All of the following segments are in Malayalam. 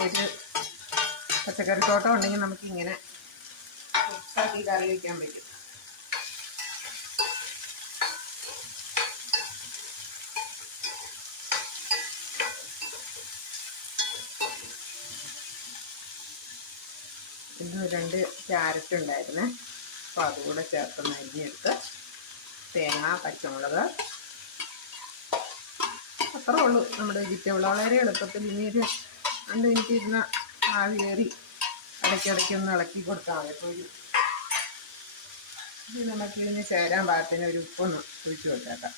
ഒരു പച്ചക്കറി തോട്ടം ഉണ്ടെങ്കിൽ നമുക്ക് ഇങ്ങനെ കറി വയ്ക്കാൻ പറ്റും. ഇന്ന് രണ്ട് ക്യാരറ്റ് ഉണ്ടായിരുന്നേ. അപ്പോൾ അതുകൂടെ ചേർത്ത് നരിഞ്ഞെടുത്ത് തേങ്ങ പച്ചമുളക്. അത്രേ ഉള്ളൂ. നമ്മുടെ വെജിറ്റബിൾ വളരെ എളുപ്പത്തിൽ ഇനി ഒരു രണ്ട് മിനിറ്റ് ഇരുന്ന ആവി കയറി ഇടയ്ക്കിടയ്ക്ക് ഒന്ന് ഇളക്കി കൊടുത്താൽ മതി. അപ്പോൾ ഒരു നമുക്ക് ഇതിന് ചേരാൻ പാകത്തിന് ഒരു ഉപ്പൊന്ന് ഒഴിച്ചു കൊടുത്തേക്കാം.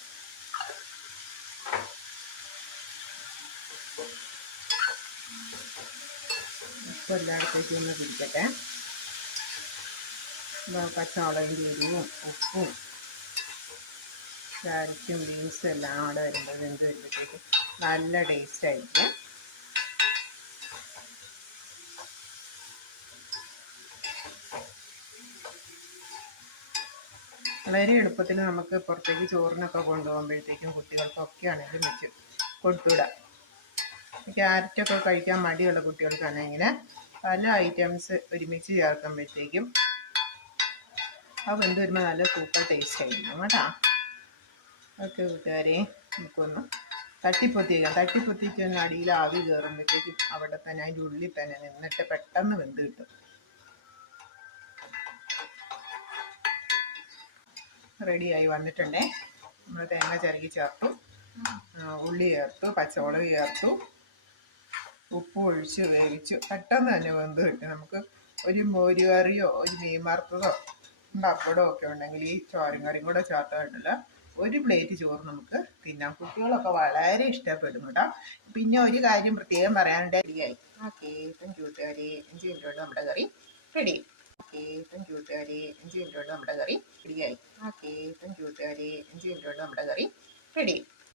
ഉപ്പ് എല്ലായിടത്തേക്കും ഒന്ന് പിടിക്കട്ടെ. പച്ചമുളകിന്റെ എരിവും ഉപ്പും ക്യാരറ്റും ബീൻസും എല്ലാം കൂടെ വരുമ്പോൾ വെന്ത് വരുമ്പോഴത്തേക്ക് നല്ല ടേസ്റ്റ് ആയിരിക്കും. വളരെ എളുപ്പത്തിൽ നമുക്ക് പുറത്തേക്ക് ചോറിനൊക്കെ കൊണ്ടുപോകുമ്പോഴത്തേക്കും കുട്ടികൾക്കൊക്കെ ആണെങ്കിലും വെച്ച് കൊടുത്തുവിടാം. ക്യാരറ്റൊക്കെ കഴിക്കാൻ മടിയുള്ള കുട്ടികൾക്കാണെങ്കിൽ പല ഐറ്റംസ് ഒരുമിച്ച് ചേർക്കുമ്പോഴത്തേക്കും ആ വെന്ത് വരുമ്പോൾ നല്ല സൂപ്പർ ടേസ്റ്റ് ആയിരിക്കും കേട്ടോ. ഓക്കെ കൂട്ടുകാരെ നമുക്കൊന്ന് തട്ടിപ്പൊത്തിക്കാം തട്ടിപ്പൊത്തിച്ചൊന്ന് അടിയിൽ ആവി കയറുമ്പോഴത്തേക്കും അവിടെ തന്നെ അതിന്റെ ഉള്ളിൽ തന്നെ നിന്നിട്ട് പെട്ടെന്ന് വെന്ത് കിട്ടും. റെഡിയായി വന്നിട്ടുണ്ടേ. നമ്മൾ തേങ്ങ ചിരകി ചേർത്തു. ഉള്ളി ചേർത്തു പച്ചമുളക് ചേർത്തു. ഉപ്പ് ഒഴിച്ച് വേവിച്ചു. പെട്ടെന്ന് തന്നെ വെന്ത് കിട്ടും. നമുക്ക് ഒരു മോര് കറിയോ ഒരു മീൻ വറുത്തതോ പപ്പടമോ ഒക്കെ ഉണ്ടെങ്കിൽ ഈ ചോരം കറിയും കൂടെ ചേർത്തിട്ടില്ല ഒരു പ്ലേറ്റ് ചോറ് നമുക്ക് തിന്നാം. കുട്ടികളൊക്കെ വളരെ ഇഷ്ടപ്പെടും കേട്ടോ. പിന്നെ ഒരു കാര്യം പ്രത്യേകം പറയാനുണ്ട്. റെഡിയായി. ഓക്കെ. താങ്ക് യു കൂട്ടുകാരി. അഞ്ച് മിനിറ്റ് കൊണ്ട് നമ്മുടെ കറി റെഡി താങ്ക് യു കൂട്ടുകാരി അഞ്ച് മിനിറ്റ് കൊണ്ട് നമ്മുടെ കറി റെഡിയായി ഓക്കെ താങ്ക് യു കൂട്ടുകാരി അഞ്ച് മിനിറ്റ് കൊണ്ട് നമ്മുടെ കറി റെഡി